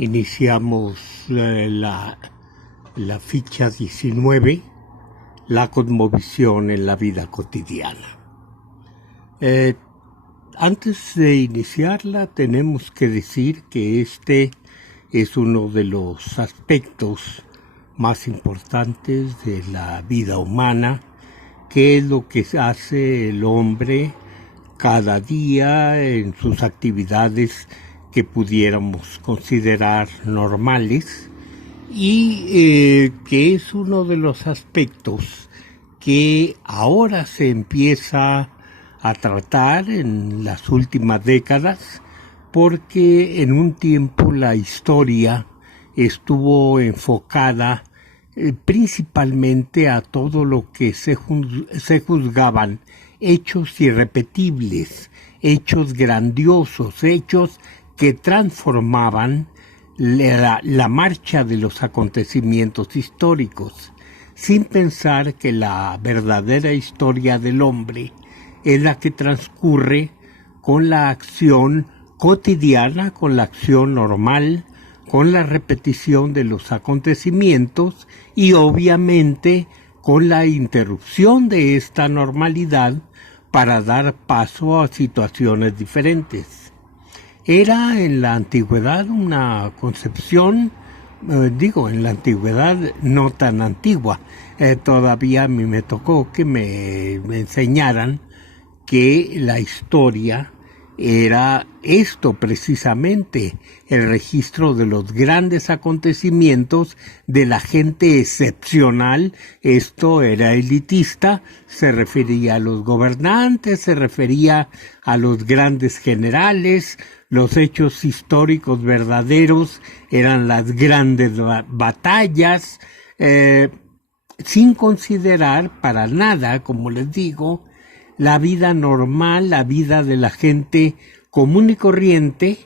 iniciamos la ficha 19, la cosmovisión en la vida cotidiana. Antes de iniciarla tenemos que decir que este es uno de los aspectos más importantes de la vida humana, que es lo que hace el hombre cada día en sus actividades que pudiéramos considerar normales, y que es uno de los aspectos que ahora se empieza a tratar en las últimas décadas, porque en un tiempo la historia estuvo enfocada principalmente a todo lo que se juzgaban hechos irrepetibles, hechos grandiosos, hechos que transformaban la marcha de los acontecimientos históricos, sin pensar que la verdadera historia del hombre es la que transcurre con la acción cotidiana, con la acción normal, con la repetición de los acontecimientos y obviamente con la interrupción de esta normalidad para dar paso a situaciones diferentes. Era en la antigüedad una concepción, en la antigüedad no tan antigua, todavía a mí me tocó que me enseñaran que la historia era esto precisamente, el registro de los grandes acontecimientos de la gente excepcional. Esto era elitista, se refería a los gobernantes, se refería a los grandes generales. Los hechos históricos verdaderos eran las grandes batallas, sin considerar para nada, como les digo, la vida normal, la vida de la gente común y corriente,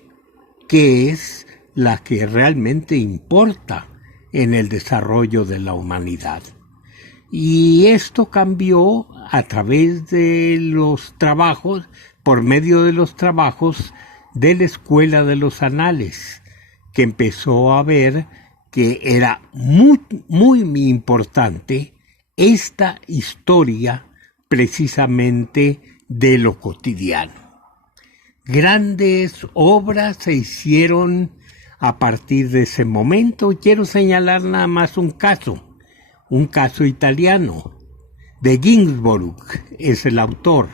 que es la que realmente importa en el desarrollo de la humanidad. Y esto cambió a través de los trabajos, por medio de los trabajos de la Escuela de los Anales, que empezó a ver que era muy importante esta historia precisamente de lo cotidiano. Grandes obras se hicieron a partir de ese momento. Quiero señalar nada más un caso italiano. De Ginsburg es el autor,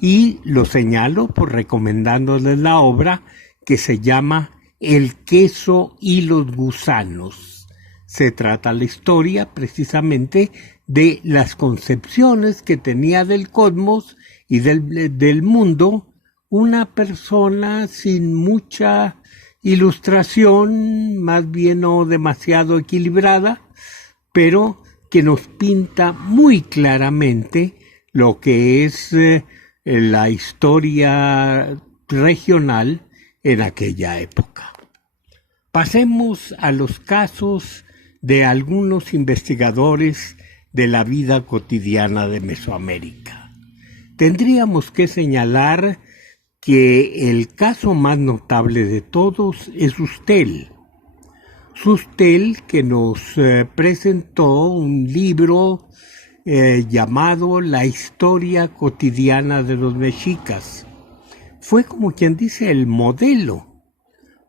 y lo señalo por recomendándoles la obra que se llama El queso y los gusanos. Se trata la historia precisamente de las concepciones que tenía del cosmos y del mundo una persona sin mucha ilustración, más bien no demasiado equilibrada, pero que nos pinta muy claramente lo que es la historia regional en aquella época. Pasemos a los casos de algunos investigadores de la vida cotidiana de Mesoamérica. Tendríamos que señalar que el caso más notable de todos es Sustel. Sustel, que nos presentó un libro llamado La historia cotidiana de los mexicas. Fue, como quien dice, el modelo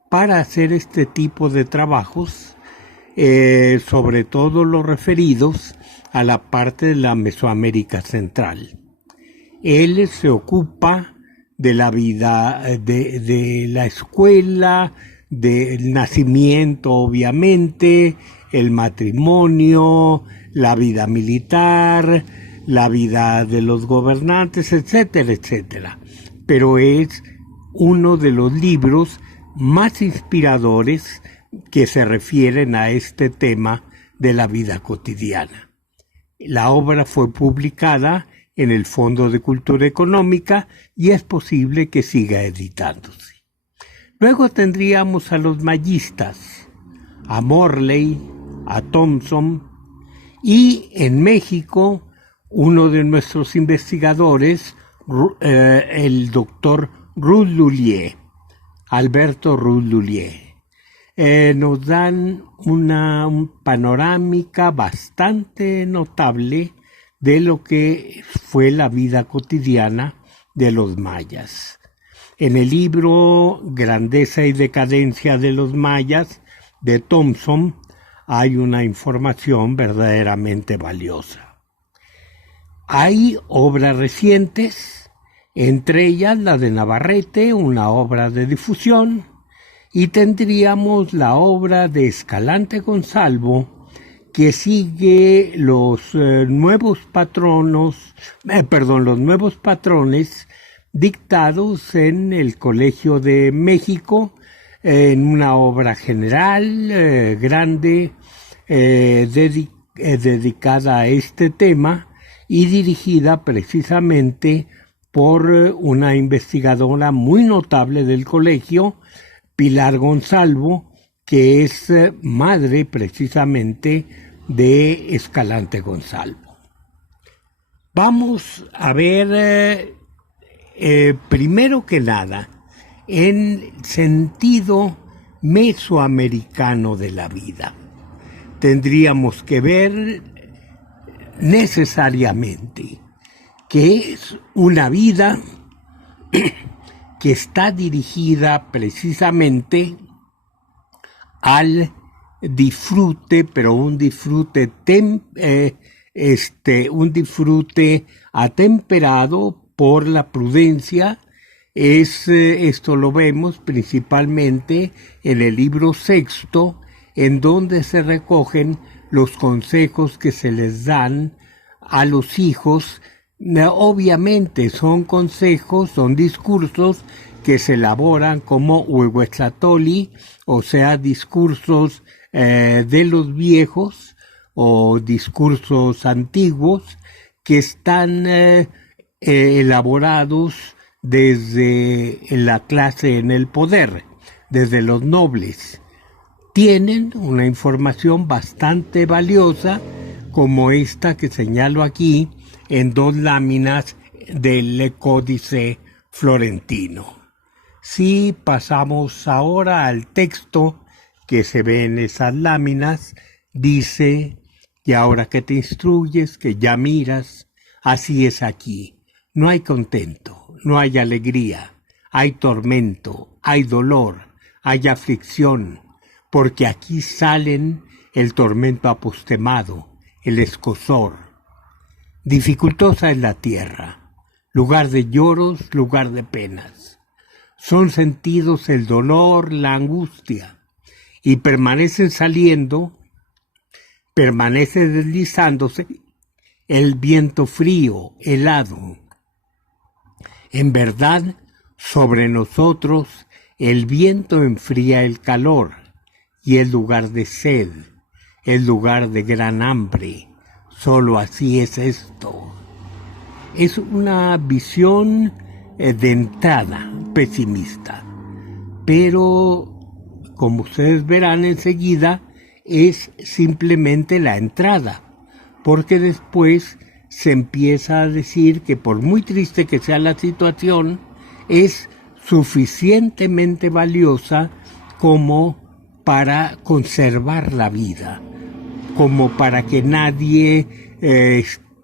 para hacer este tipo de trabajos, sobre todo los referidos a la parte de la Mesoamérica central. Él se ocupa de la vida de la escuela, del nacimiento, obviamente, el matrimonio, la vida militar, la vida de los gobernantes, etcétera, etcétera. Pero es uno de los libros más inspiradores que se refieren a este tema de la vida cotidiana. La obra fue publicada en el Fondo de Cultura Económica y es posible que siga editándose. Luego tendríamos a los mayistas, a Morley, a Thompson, y en México uno de nuestros investigadores, el doctor Ruth Lullier, Alberto Ruth Lullier. nos dan una panorámica bastante notable de lo que fue la vida cotidiana de los mayas. En el libro Grandeza y decadencia de los mayas de Thompson hay una información verdaderamente valiosa. Hay obras recientes, entre ellas la de Navarrete, una obra de difusión, y tendríamos la obra de Escalante Gonzalvo, que sigue los nuevos patrones dictados en el Colegio de México, en una obra general, grande, dedicada a este tema y dirigida precisamente por una investigadora muy notable del colegio, Pilar Gonzalvo, que es madre precisamente de Escalante Gonzalvo. Vamos a ver, primero que nada, en sentido mesoamericano de la vida. Tendríamos que ver necesariamente que es una vida que está dirigida precisamente al disfrute, pero un disfrute atemperado por la prudencia. Esto lo vemos principalmente en el libro sexto, en donde se recogen los consejos que se les dan a los hijos. Obviamente son consejos, son discursos que se elaboran como Huehuetlatoli, o sea, discursos de los viejos o discursos antiguos que están elaborados desde la clase en el poder, desde los nobles. Tienen una información bastante valiosa, como esta que señalo aquí, en 2 láminas del Códice Florentino. Si pasamos ahora al texto que se ve en esas láminas, dice: y ahora que te instruyes, que ya miras, así es aquí. No hay contento, no hay alegría, hay tormento, hay dolor, hay aflicción, porque aquí salen el tormento apostemado, el escozor. Dificultosa es la tierra, lugar de lloros, lugar de penas. Son sentidos el dolor, la angustia, y permanece deslizándose el viento frío, helado. En verdad, sobre nosotros el viento enfría el calor, y el lugar de sed, el lugar de gran hambre. Solo así es esto. Es una visión de entrada pesimista, pero como ustedes verán enseguida, es simplemente la entrada, porque después se empieza a decir que por muy triste que sea la situación, es suficientemente valiosa como para conservar la vida, como para que nadie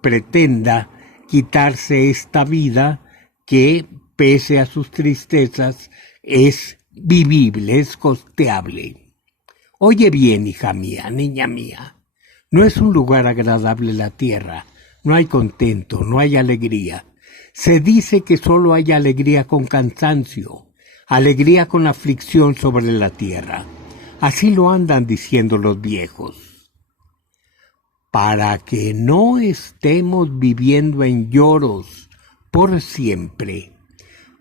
pretenda quitarse esta vida que, pese a sus tristezas, es vivible, es costeable. Oye bien, hija mía, niña mía, no es un lugar agradable la tierra, no hay contento, no hay alegría. Se dice que solo hay alegría con cansancio, alegría con aflicción sobre la tierra. Así lo andan diciendo los viejos. Para que no estemos viviendo en lloros por siempre,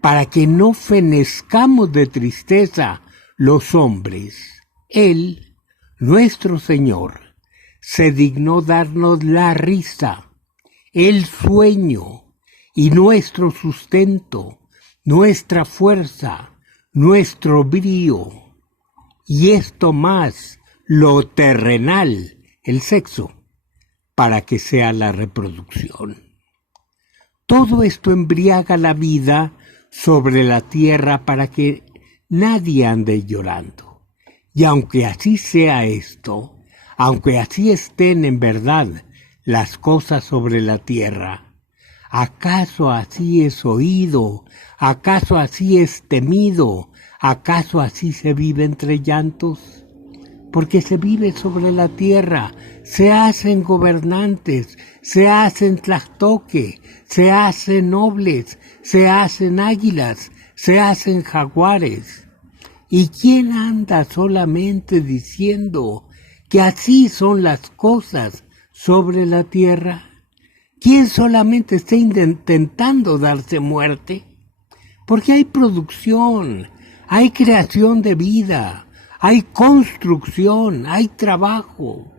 para que no fenezcamos de tristeza los hombres, Él, nuestro Señor, se dignó darnos la risa, el sueño y nuestro sustento, nuestra fuerza, nuestro brío, y esto más, lo terrenal, el sexo, para que sea la reproducción. Todo esto embriaga la vida sobre la tierra para que nadie ande llorando. Y aunque así sea esto, aunque así estén en verdad las cosas sobre la tierra, ¿acaso así es oído? ¿Acaso así es temido? ¿Acaso así se vive entre llantos? Porque se vive sobre la tierra, se hacen gobernantes, se hacen tlaxtoque, se hacen nobles, se hacen águilas, se hacen jaguares. ¿Y quién anda solamente diciendo que así son las cosas sobre la tierra? ¿Quién solamente está intentando darse muerte? Porque hay producción, hay creación de vida, hay construcción, hay trabajo,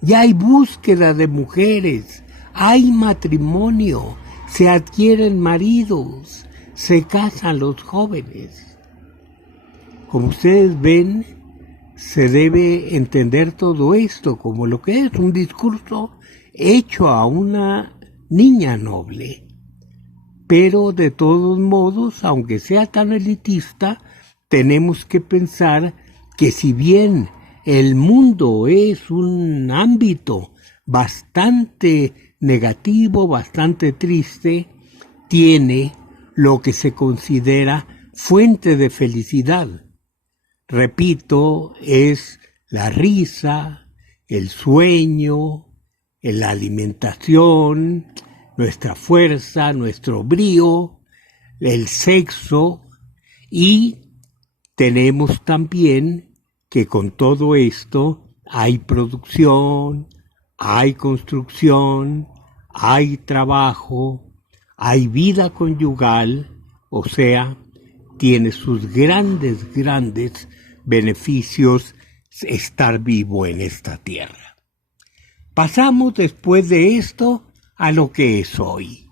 ya hay búsqueda de mujeres, hay matrimonio, se adquieren maridos, se casan los jóvenes. Como ustedes ven, se debe entender todo esto como lo que es un discurso hecho a una niña noble. Pero de todos modos, aunque sea tan elitista, tenemos que pensar que si bien el mundo es un ámbito bastante negativo, bastante triste, tiene lo que se considera fuente de felicidad. Repito, es la risa, el sueño, la alimentación, nuestra fuerza, nuestro brío, el sexo, y tenemos también que con todo esto hay producción, hay construcción, hay trabajo, hay vida conyugal, o sea, tiene sus grandes beneficios estar vivo en esta tierra. Pasamos después de esto a lo que es hoy.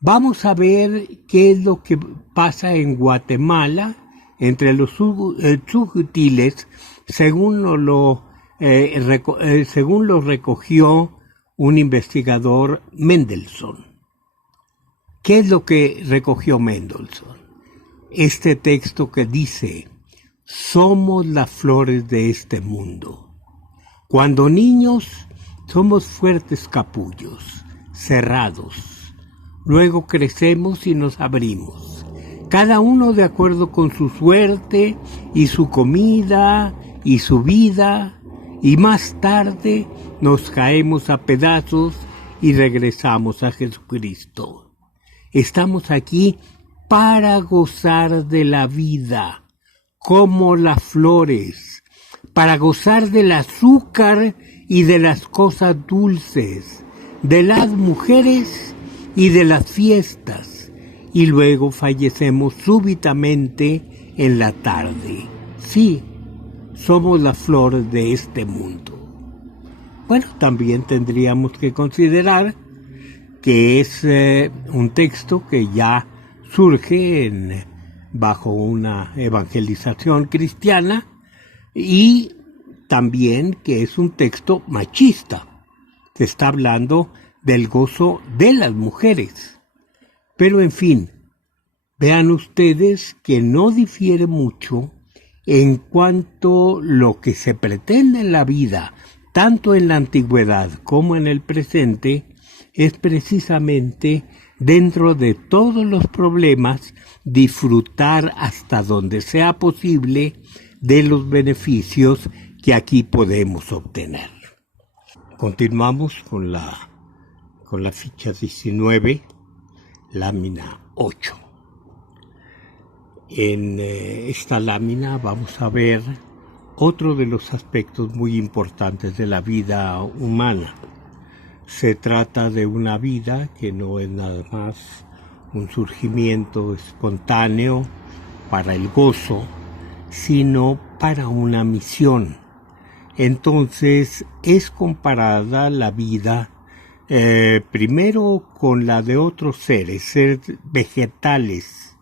Vamos a ver qué es lo que pasa en Guatemala entre los subutiles según lo recogió un investigador Mendelssohn. ¿Qué es lo que recogió Mendelssohn? Este texto que dice: somos las flores de este mundo. Cuando niños somos fuertes capullos, cerrados. Luego crecemos y nos abrimos, cada uno de acuerdo con su suerte y su comida y su vida, y más tarde nos caemos a pedazos y regresamos a Jesucristo. Estamos aquí para gozar de la vida, como las flores, para gozar del azúcar y de las cosas dulces, de las mujeres y de las fiestas, y luego fallecemos súbitamente en la tarde. Sí, somos las flores de este mundo. Bueno, también tendríamos que considerar que es un texto que ya surge bajo una evangelización cristiana, y también que es un texto machista. Se está hablando del gozo de las mujeres. Pero en fin, vean ustedes que no difiere mucho en cuanto a lo que se pretende en la vida, tanto en la antigüedad como en el presente, es precisamente, dentro de todos los problemas, disfrutar hasta donde sea posible de los beneficios que aquí podemos obtener. Continuamos con la ficha 19, lámina 8. En esta lámina vamos a ver otro de los aspectos muy importantes de la vida humana. Se trata de una vida que no es nada más un surgimiento espontáneo para el gozo, sino para una misión. Entonces es comparada la vida primero con la de otros seres vegetales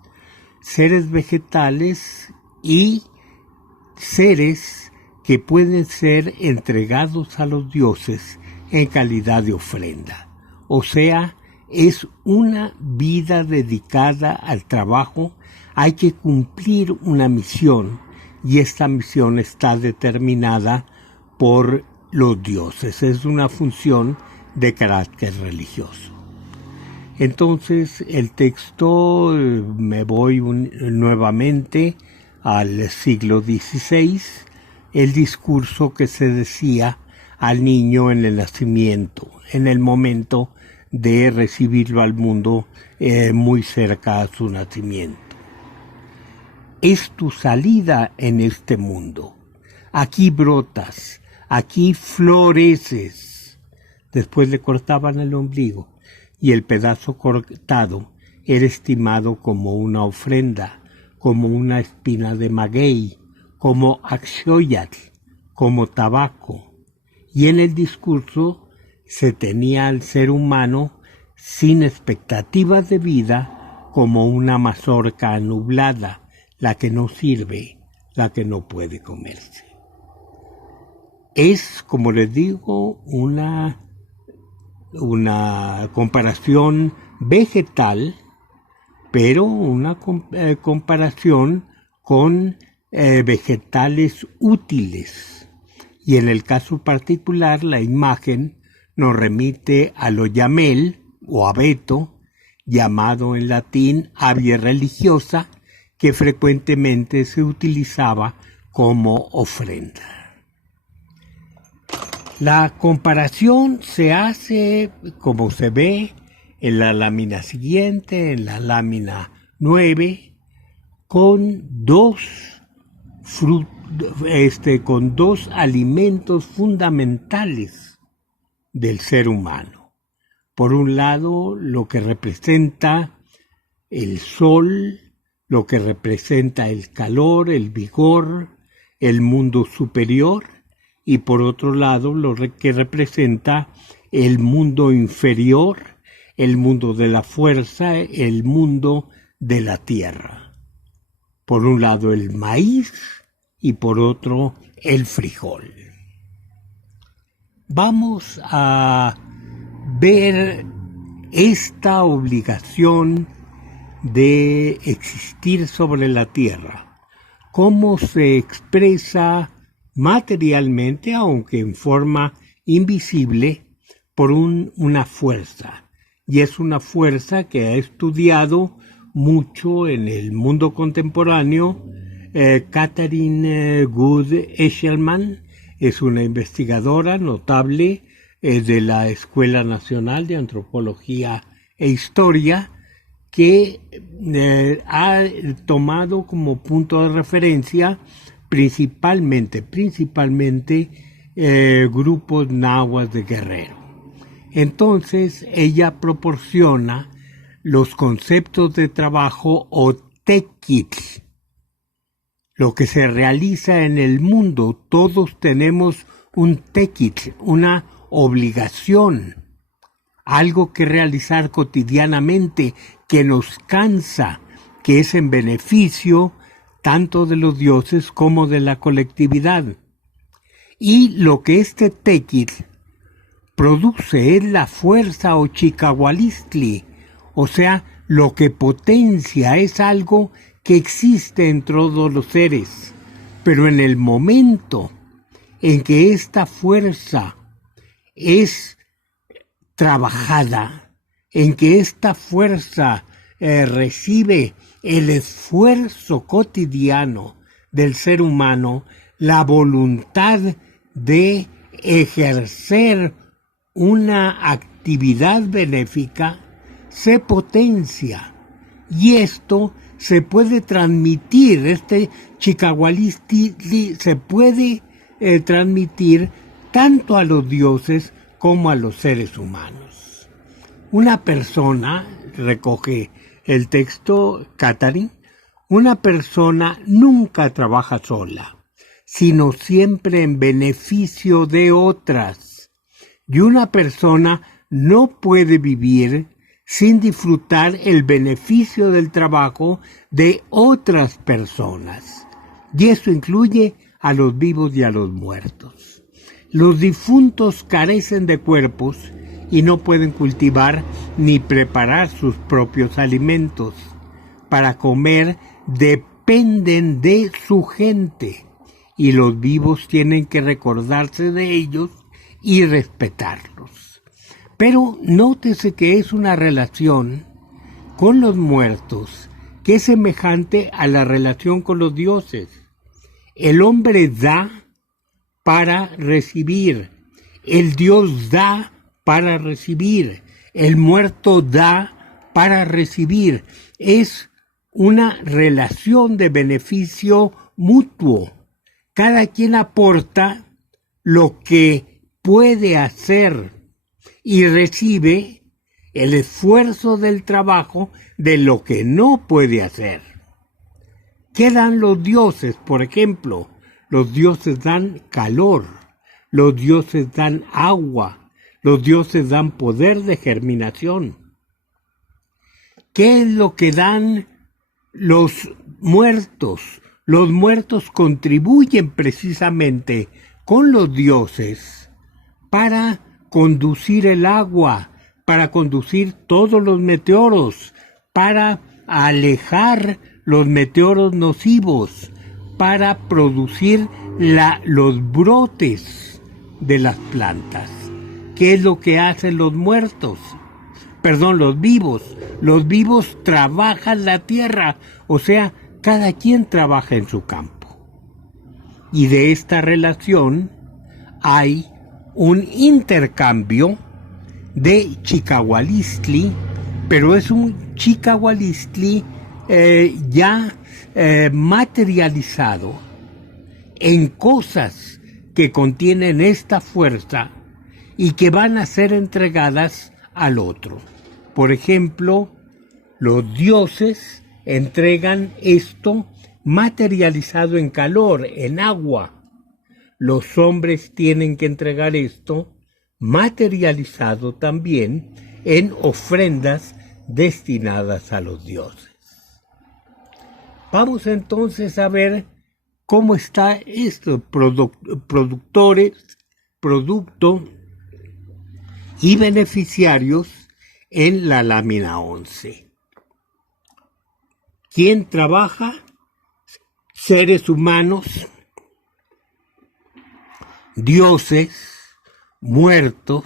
y seres que pueden ser entregados a los dioses en calidad de ofrenda. O sea, es una vida dedicada al trabajo, hay que cumplir una misión, y esta misión está determinada por los dioses. Es una función de carácter religioso. Entonces el texto, me voy nuevamente al siglo XVI, el discurso que se decía al niño en el nacimiento, en el momento de recibirlo al mundo, muy cerca a su nacimiento. Es tu salida en este mundo. Aquí brotas, aquí floreces. Después le cortaban el ombligo y el pedazo cortado era estimado como una ofrenda, como una espina de maguey, como akshoyatl, como tabaco. Y en el discurso se tenía al ser humano sin expectativas de vida como una mazorca nublada, la que no sirve, la que no puede comerse. Es, como les digo, una comparación vegetal, pero una comparación con vegetales útiles. Y en el caso particular, la imagen nos remite al oyamel o abeto, llamado en latín ave religiosa, que frecuentemente se utilizaba como ofrenda. La comparación se hace, como se ve en la lámina siguiente, en la lámina 9, con dos alimentos fundamentales del ser humano. Por un lado, lo que representa el sol, lo que representa el calor, el vigor, el mundo superior, y por otro lado, lo que representa el mundo inferior, el mundo de la fuerza, el mundo de la tierra. Por un lado el maíz y por otro el frijol. Vamos a ver esta obligación de existir sobre la tierra, cómo se expresa materialmente, aunque en forma invisible, por una fuerza. Y es una fuerza que ha estudiado mucho en el mundo contemporáneo. Katharine Good Eshelman es una investigadora notable de la Escuela Nacional de Antropología e Historia, que ha tomado como punto de referencia principalmente grupos nahuas de Guerrero. Entonces ella proporciona los conceptos de trabajo o tequitl, lo que se realiza en el mundo. Todos tenemos un tequitl, una obligación, algo que realizar cotidianamente, que nos cansa, que es en beneficio tanto de los dioses como de la colectividad. Y lo que este tequitl produce es la fuerza o chicahualistli, o sea, lo que potencia es algo que existe en todos los seres, pero en el momento en que esta fuerza es trabajada, en que esta fuerza recibe el esfuerzo cotidiano del ser humano, la voluntad de ejercer una actividad benéfica, se potencia. Y esto se puede transmitir, este chicahualistli se puede transmitir tanto a los dioses como a los seres humanos. Una persona, recoge el texto Katharine, una persona nunca trabaja sola, sino siempre en beneficio de otras. Y una persona no puede vivir sin disfrutar el beneficio del trabajo de otras personas. Y eso incluye a los vivos y a los muertos. Los difuntos carecen de cuerpos y no pueden cultivar ni preparar sus propios alimentos. Para comer dependen de su gente y los vivos tienen que recordarse de ellos y respetarlos. Pero nótese que es una relación con los muertos que es semejante a la relación con los dioses. El hombre da para recibir, el Dios da para recibir, el muerto da para recibir. Es una relación de beneficio mutuo. Cada quien aporta lo que puede hacer y recibe el esfuerzo del trabajo de lo que no puede hacer. ¿Qué dan los dioses? Por ejemplo, los dioses dan calor, los dioses dan agua, los dioses dan poder de germinación. ¿Qué es lo que dan los muertos? Los muertos contribuyen precisamente con los dioses para conducir el agua, para conducir todos los meteoros, para alejar los meteoros nocivos, para producir los brotes de las plantas. ¿Qué es lo que hacen los muertos? Perdón, los vivos. Los vivos trabajan la tierra, o sea, cada quien trabaja en su campo. Y de esta relación hay un intercambio de chicahualistli, pero es un chicahualistli ya materializado en cosas que contienen esta fuerza y que van a ser entregadas al otro. Por ejemplo, los dioses entregan esto materializado en calor, en agua. Los hombres tienen que entregar esto materializado también en ofrendas destinadas a los dioses. Vamos entonces a ver cómo está esto, producto y beneficiarios en la lámina 11. ¿Quién trabaja? Seres humanos, dioses, muertos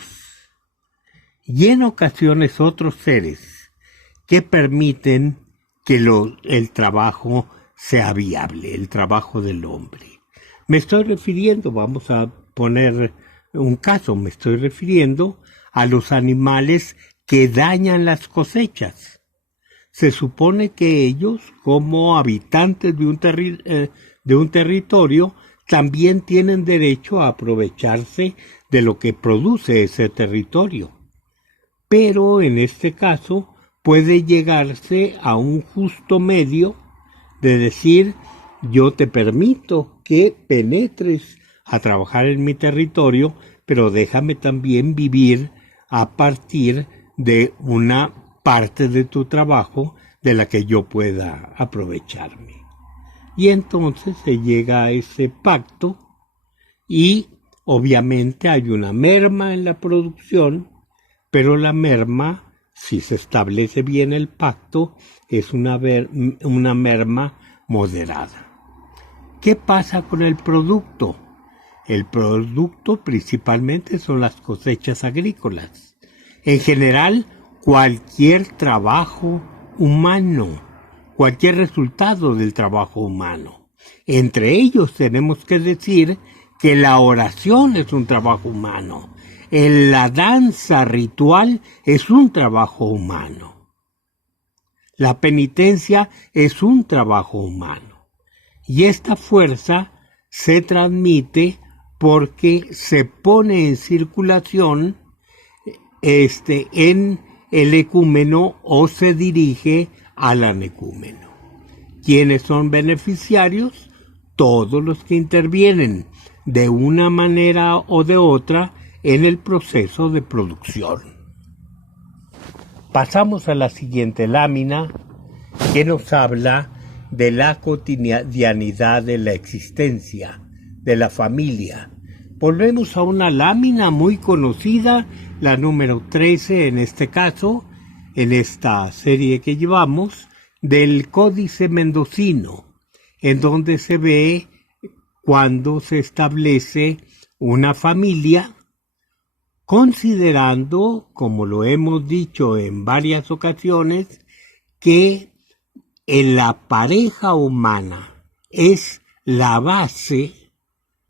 y en ocasiones otros seres que permiten que el trabajo sea viable, el trabajo del hombre. Me estoy refiriendo, vamos a poner un caso, me estoy refiriendo a los animales que dañan las cosechas. Se supone que ellos, como habitantes de un territorio, también tienen derecho a aprovecharse de lo que produce ese territorio. Pero en este caso puede llegarse a un justo medio de decir, yo te permito que penetres a trabajar en mi territorio, pero déjame también vivir a partir de una parte de tu trabajo de la que yo pueda aprovecharme. Y entonces se llega a ese pacto y obviamente hay una merma en la producción, pero la merma, si se establece bien el pacto, es una merma moderada. ¿Qué pasa con el producto? El producto principalmente son las cosechas agrícolas. En general, cualquier trabajo humano, cualquier resultado del trabajo humano. Entre ellos tenemos que decir que la oración es un trabajo humano. La danza ritual es un trabajo humano. La penitencia es un trabajo humano. Y esta fuerza se transmite porque se pone en circulación en el ecúmeno o se dirige al anecúmeno. ¿Quiénes son beneficiarios? Todos los que intervienen de una manera o de otra en el proceso de producción. Pasamos a la siguiente lámina que nos habla de la cotidianidad de la existencia, de la familia. Volvemos a una lámina muy conocida, la número 13 en este caso, en esta serie que llevamos, del Códice Mendocino. en donde se ve cuando se establece una familia, considerando, como lo hemos dicho en varias ocasiones, que en la pareja humana es la base,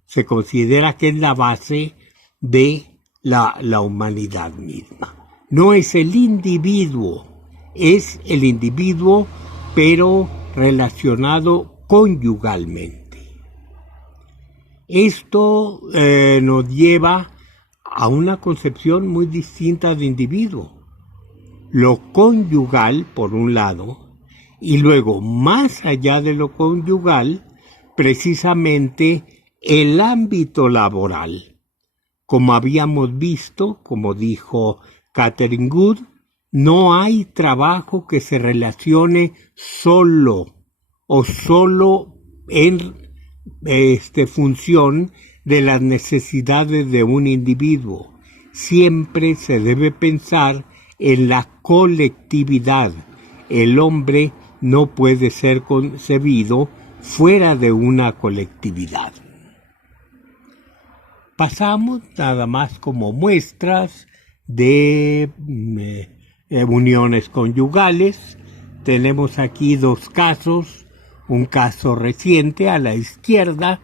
se considera que es la base de la humanidad misma. No es el individuo, es el individuo, pero relacionado conyugalmente. Esto nos lleva a una concepción muy distinta de individuo. Lo conyugal, por un lado, y luego, más allá de lo conyugal, precisamente el ámbito laboral. Como habíamos visto, como dijo Catherine Good, no hay trabajo que se relacione solo o solo en función de las necesidades de un individuo. Siempre se debe pensar en la colectividad. El hombre no puede ser concebido fuera de una colectividad. Pasamos nada más como muestras de uniones conyugales. Tenemos aquí dos casos, un caso reciente a la izquierda,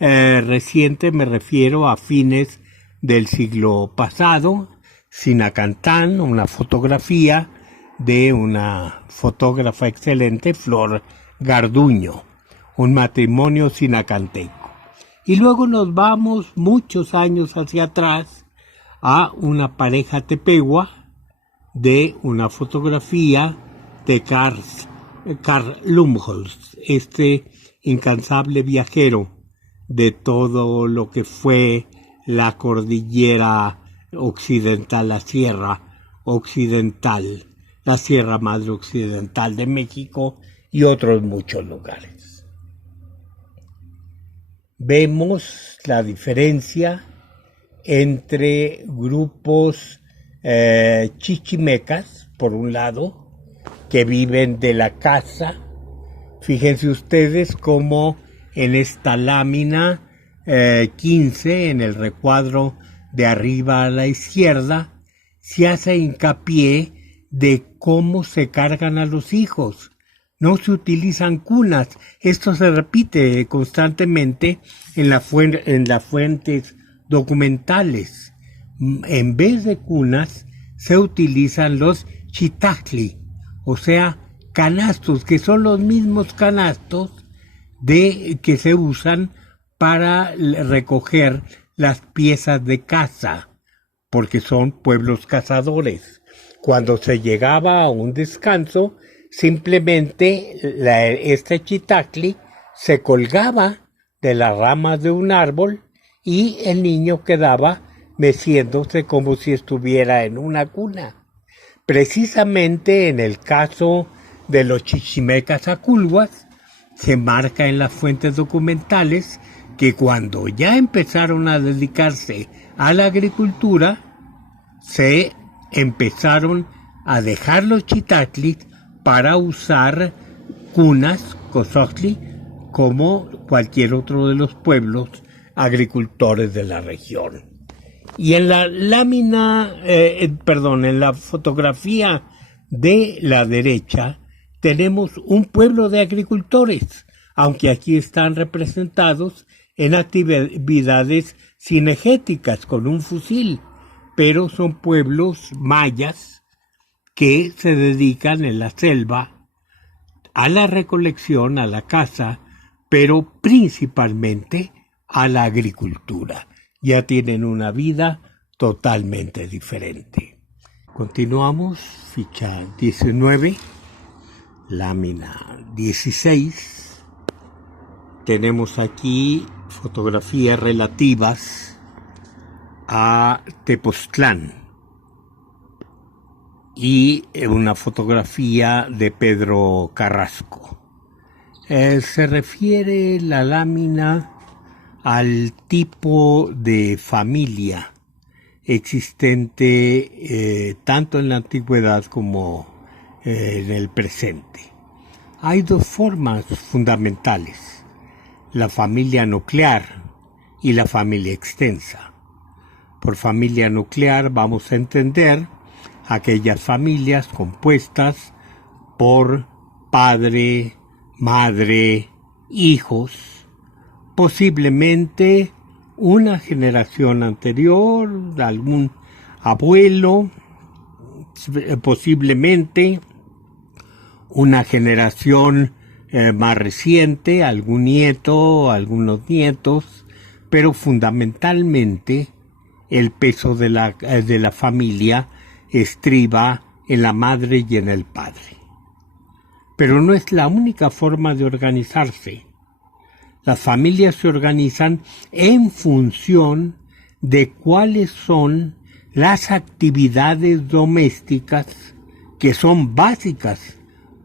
reciente me refiero a fines del siglo pasado, Sinacantán, una fotografía de una fotógrafa excelente, Flor Garduño, un matrimonio sinacanteco. Y luego nos vamos muchos años hacia atrás a una pareja tepehua de una fotografía de Carl Lumholtz, este incansable viajero de todo lo que fue la cordillera occidental, la sierra occidental, la Sierra Madre Occidental de México y otros muchos lugares. Vemos la diferencia entre grupos chichimecas, por un lado, que viven de la caza. Fíjense ustedes cómo en esta lámina 15, en el recuadro de arriba a la izquierda, se hace hincapié de cómo se cargan a los hijos. No se utilizan cunas. Esto se repite constantemente en las fuentes documentales. En vez de cunas, se utilizan los chitacli, o sea, canastos, que son los mismos canastos que se usan para recoger las piezas de caza, porque son pueblos cazadores. Cuando se llegaba a un descanso, simplemente este chitacli se colgaba de las ramas de un árbol y el niño quedaba meciéndose como si estuviera en una cuna. Precisamente en el caso de los chichimecas aculhuas, se marca en las fuentes documentales que cuando ya empezaron a dedicarse a la agricultura, se empezaron a dejar los chitaclis para usar cunas, cozoctli, como cualquier otro de los pueblos agricultores de la región. Y en la lámina, en la fotografía de la derecha, tenemos un pueblo de agricultores, aunque aquí están representados en actividades cinegéticas con un fusil, pero son pueblos mayas que se dedican en la selva a la recolección, a la caza, pero principalmente a la agricultura. Ya tienen una vida totalmente diferente. Continuamos, ficha 19, lámina 16. Tenemos aquí fotografías relativas a Tepoztlán y una fotografía de Pedro Carrasco. Se refiere la lámina al tipo de familia existente tanto en la antigüedad como en el presente. Hay dos formas fundamentales: la familia nuclear y la familia extensa. Por familia nuclear vamos a entender aquellas familias compuestas por padre, madre, hijos, posiblemente una generación anterior, algún abuelo, posiblemente una generación más reciente, algún nieto, algunos nietos, pero fundamentalmente el peso de la familia estriba en la madre y en el padre. Pero no es la única forma de organizarse. Las familias se organizan en función de cuáles son las actividades domésticas que son básicas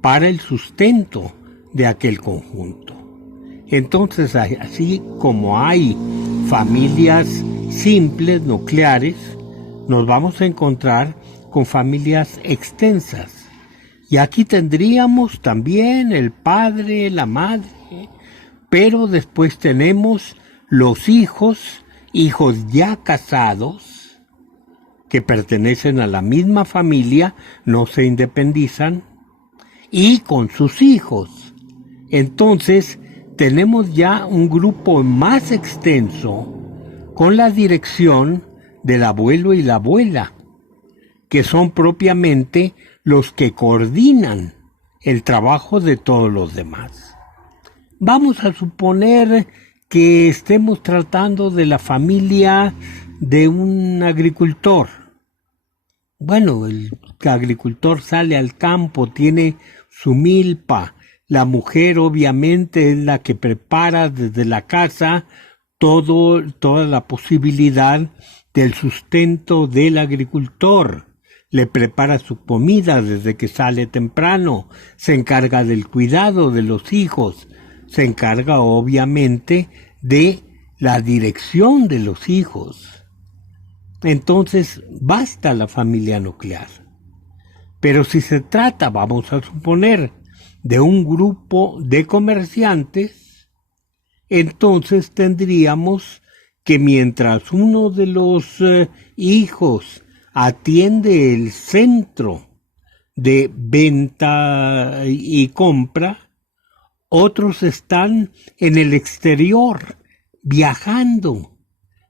para el sustento de aquel conjunto. Entonces, así como hay familias simples, nucleares, nos vamos a encontrar con familias extensas. Y aquí tendríamos también el padre, la madre, pero después tenemos los hijos ya casados, que pertenecen a la misma familia, no se independizan, y con sus hijos. Entonces, tenemos ya un grupo más extenso con la dirección del abuelo y la abuela, que son propiamente los que coordinan el trabajo de todos los demás. Vamos a suponer que estemos tratando de la familia de un agricultor. Bueno, el agricultor sale al campo, tiene su milpa. La mujer obviamente es la que prepara desde la casa toda la posibilidad del sustento del agricultor. Le prepara su comida desde que sale temprano, se encarga del cuidado de los hijos, se encarga obviamente de la dirección de los hijos. Entonces, basta la familia nuclear. Pero si se trata, vamos a suponer, de un grupo de comerciantes, entonces tendríamos que mientras uno de los hijos atiende el centro de venta y compra, otros están en el exterior, viajando.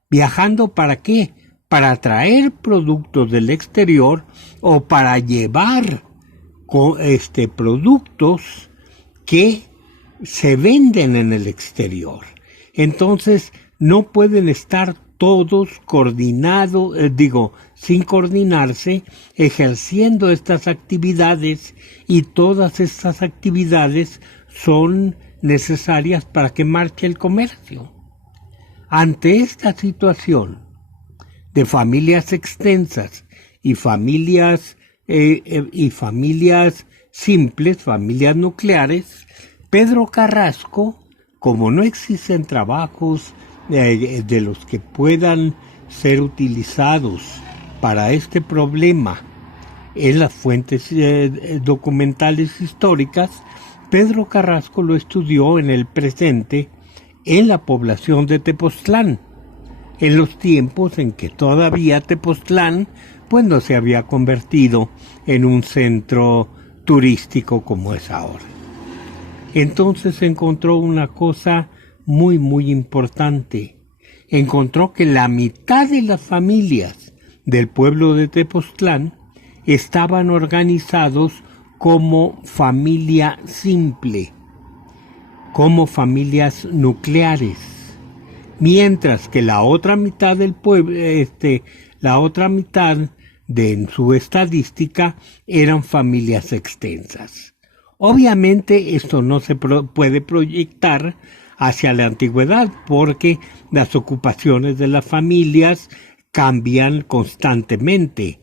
¿Viajando para qué? Para traer productos del exterior o para llevar productos que se venden en el exterior. Entonces, no pueden estar todos coordinados, sin coordinarse, ejerciendo estas actividades, y todas estas actividades son necesarias para que marche el comercio. Ante esta situación de familias extensas y familias simples, familias nucleares, Pedro Carrasco, como no existen trabajos de los que puedan ser utilizados para este problema en las fuentes documentales históricas, Pedro Carrasco lo estudió en el presente en la población de Tepoztlán, en los tiempos en que todavía Tepoztlán pues no se había convertido en un centro turístico como es ahora. Entonces encontró una cosa muy, muy importante. Encontró que la mitad de las familias del pueblo de Tepoztlán estaban organizados como familia simple, como familias nucleares, mientras que la otra mitad del pueblo, la otra mitad en su estadística eran familias extensas. Obviamente esto no se puede proyectar hacia la antigüedad, porque las ocupaciones de las familias cambian constantemente.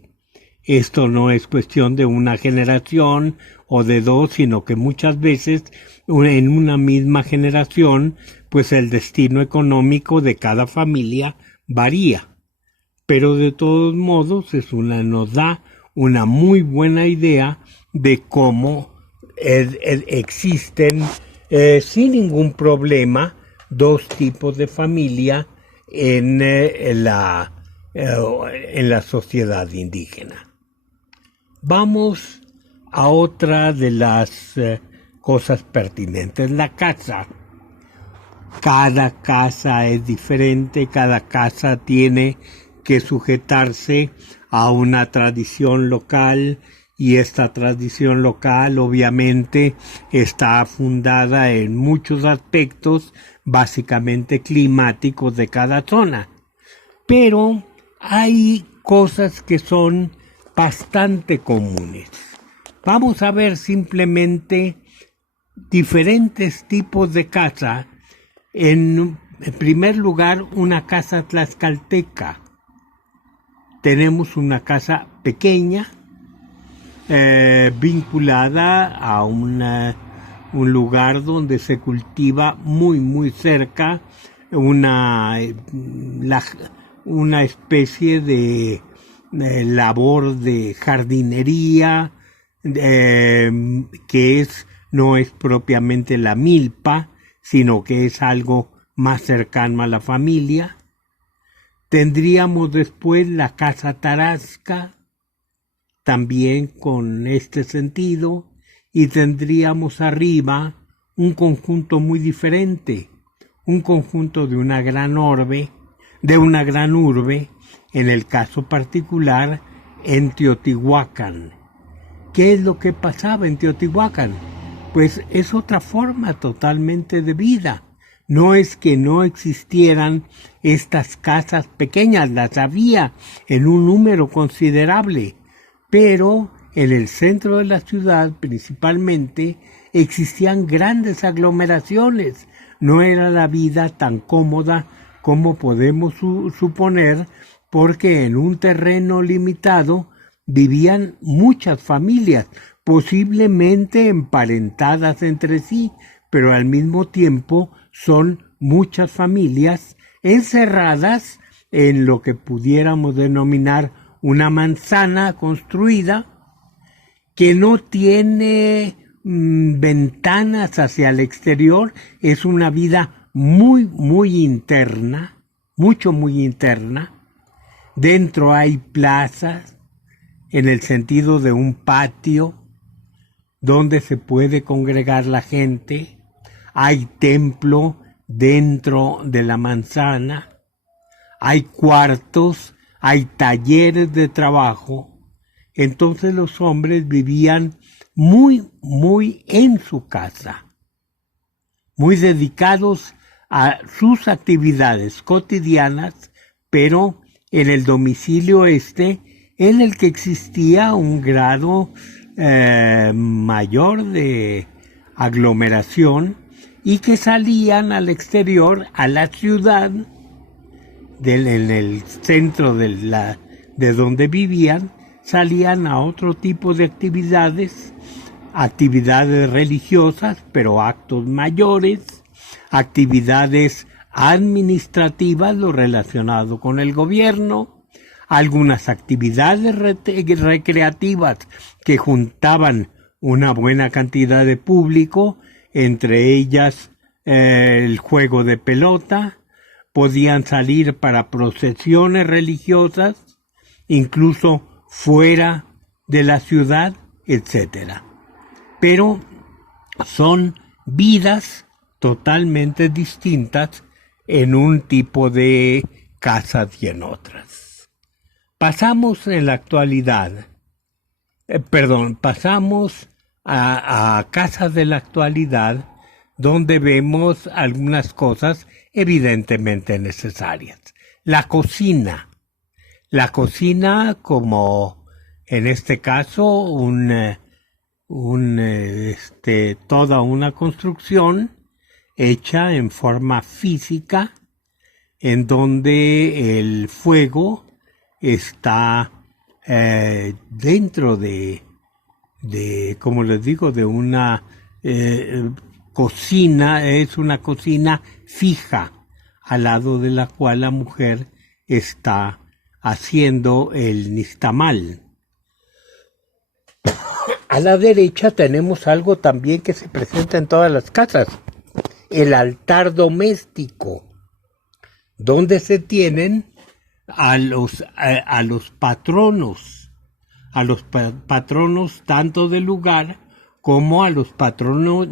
Esto no es cuestión de una generación o de dos, sino que muchas veces en una misma generación, pues el destino económico de cada familia varía. Pero de todos modos nos da una muy buena idea de cómo existen sin ningún problema dos tipos de familia en la sociedad indígena. Vamos a otra de las cosas pertinentes, la casa. Cada casa es diferente, cada casa tiene que sujetarse a una tradición local, y esta tradición local obviamente está fundada en muchos aspectos básicamente climáticos de cada zona. Pero hay cosas que son bastante comunes. Vamos a ver simplemente diferentes tipos de casa. En primer lugar, una casa tlaxcalteca. Tenemos una casa pequeña, vinculada a un lugar donde se cultiva muy cerca una especie de labor de jardinería, que no es propiamente la milpa, sino que es algo más cercano a la familia. Tendríamos después la casa tarasca, también con este sentido, y tendríamos arriba un conjunto muy diferente, un conjunto de una gran urbe, en el caso particular en Teotihuacán. ¿Qué es lo que pasaba en Teotihuacán? Pues es otra forma totalmente de vida. No es que no existieran estas casas pequeñas, las había en un número considerable, pero en el centro de la ciudad principalmente existían grandes aglomeraciones. No era la vida tan cómoda como podemos suponer, porque en un terreno limitado vivían muchas familias, posiblemente emparentadas entre sí, pero al mismo tiempo son muchas familias encerradas en lo que pudiéramos denominar una manzana construida que no tiene ventanas hacia el exterior. Es una vida muy interna, muy interna. Dentro hay plazas, en el sentido de un patio donde se puede congregar la gente. Hay templo dentro de la manzana, hay cuartos, hay talleres de trabajo. Entonces los hombres vivían muy en su casa, muy dedicados a sus actividades cotidianas, pero en el domicilio en el que existía un grado mayor de aglomeración, y que salían al exterior, a la ciudad, en el centro de donde vivían, salían a otro tipo de actividades religiosas, pero actos mayores, actividades administrativas, lo relacionado con el gobierno, algunas actividades recreativas que juntaban una buena cantidad de público, entre ellas el juego de pelota. Podían salir para procesiones religiosas, incluso fuera de la ciudad, etc. Pero son vidas totalmente distintas en un tipo de casas y en otras. Pasamos en la actualidad, pasamos a casas de la actualidad, donde vemos algunas cosas evidentemente necesarias. La cocina como en este caso toda una construcción hecha en forma física, en donde el fuego está dentro de, como les digo, de una cocina. Es una cocina fija, al lado de la cual la mujer está haciendo el nixtamal. A la derecha tenemos algo también que se presenta en todas las casas, el altar doméstico, donde se tienen a los patronos, patronos tanto del lugar como a los patronos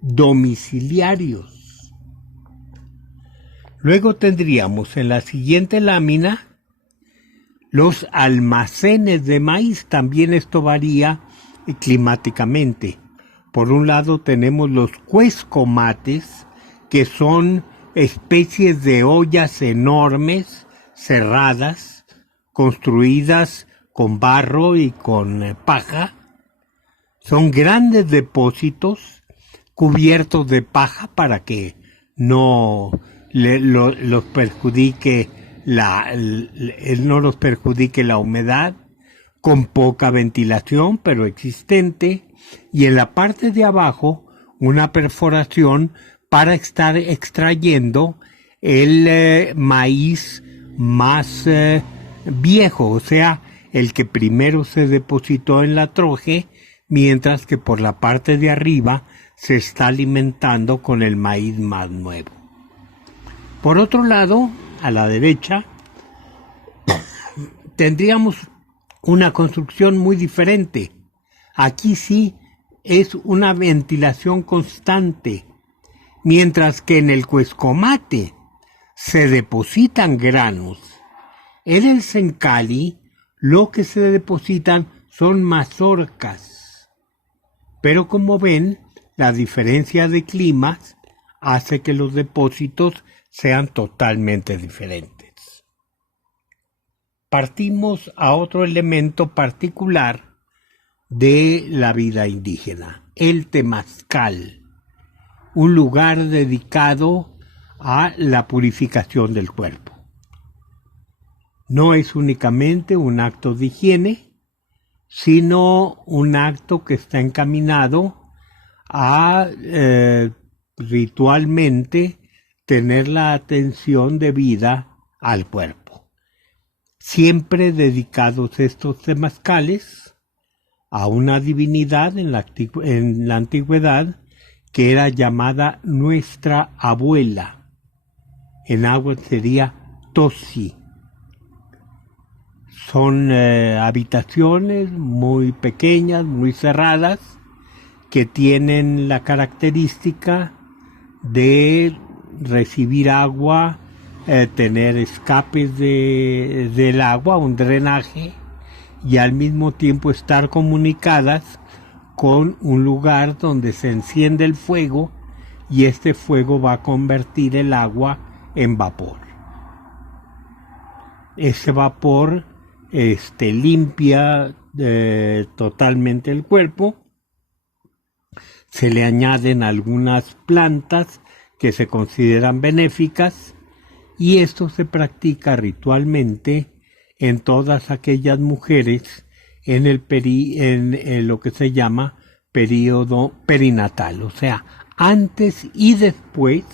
domiciliarios. Luego tendríamos en la siguiente lámina los almacenes de maíz. También esto varía climáticamente. Por un lado tenemos los cuescomates, que son especies de ollas enormes, cerradas, construidas con barro y con paja. Son grandes depósitos cubiertos de paja para que no los perjudique no los perjudique la humedad, con poca ventilación pero existente, y en la parte de abajo una perforación para estar extrayendo el maíz más viejo, o sea, el que primero se depositó en la troje, mientras que por la parte de arriba se está alimentando con el maíz más nuevo. Por otro lado, a la derecha, tendríamos una construcción muy diferente. Aquí sí es una ventilación constante, mientras que en el cuescomate se depositan granos. En el sencali lo que se depositan son mazorcas. Pero como ven, la diferencia de climas hace que los depósitos sean totalmente diferentes. Partimos a otro elemento particular de la vida indígena, el temazcal, un lugar dedicado a la purificación del cuerpo. No es únicamente un acto de higiene, sino un acto que está encaminado a ritualmente tener la atención debida al cuerpo. Siempre dedicados estos temazcales a una divinidad en la antigüedad que era llamada nuestra abuela. En náhuatl sería Tosi. Son habitaciones muy pequeñas, muy cerradas, que tienen la característica de recibir agua, tener escapes del agua, un drenaje, y al mismo tiempo estar comunicadas con un lugar donde se enciende el fuego y este fuego va a convertir el agua en vapor. Ese vapor limpia totalmente el cuerpo. Se le añaden algunas plantas que se consideran benéficas y esto se practica ritualmente en todas aquellas mujeres en lo que se llama período perinatal, o sea, antes y después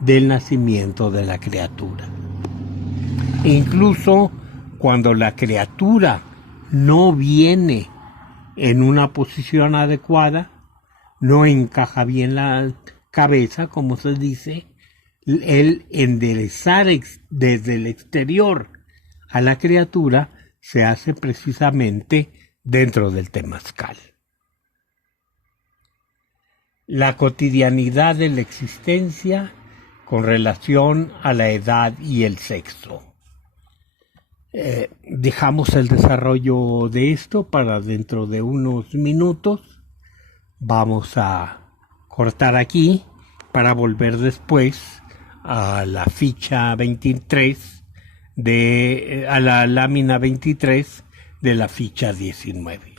del nacimiento de la criatura. E incluso cuando la criatura no viene en una posición adecuada, no encaja bien la cabeza, como se dice, el enderezar desde el exterior a la criatura se hace precisamente dentro del temazcal. La cotidianidad de la existencia con relación a la edad y el sexo. Dejamos el desarrollo de esto para dentro de unos minutos. Vamos a cortar aquí para volver después a la ficha 23 a la lámina 23 de la ficha 19.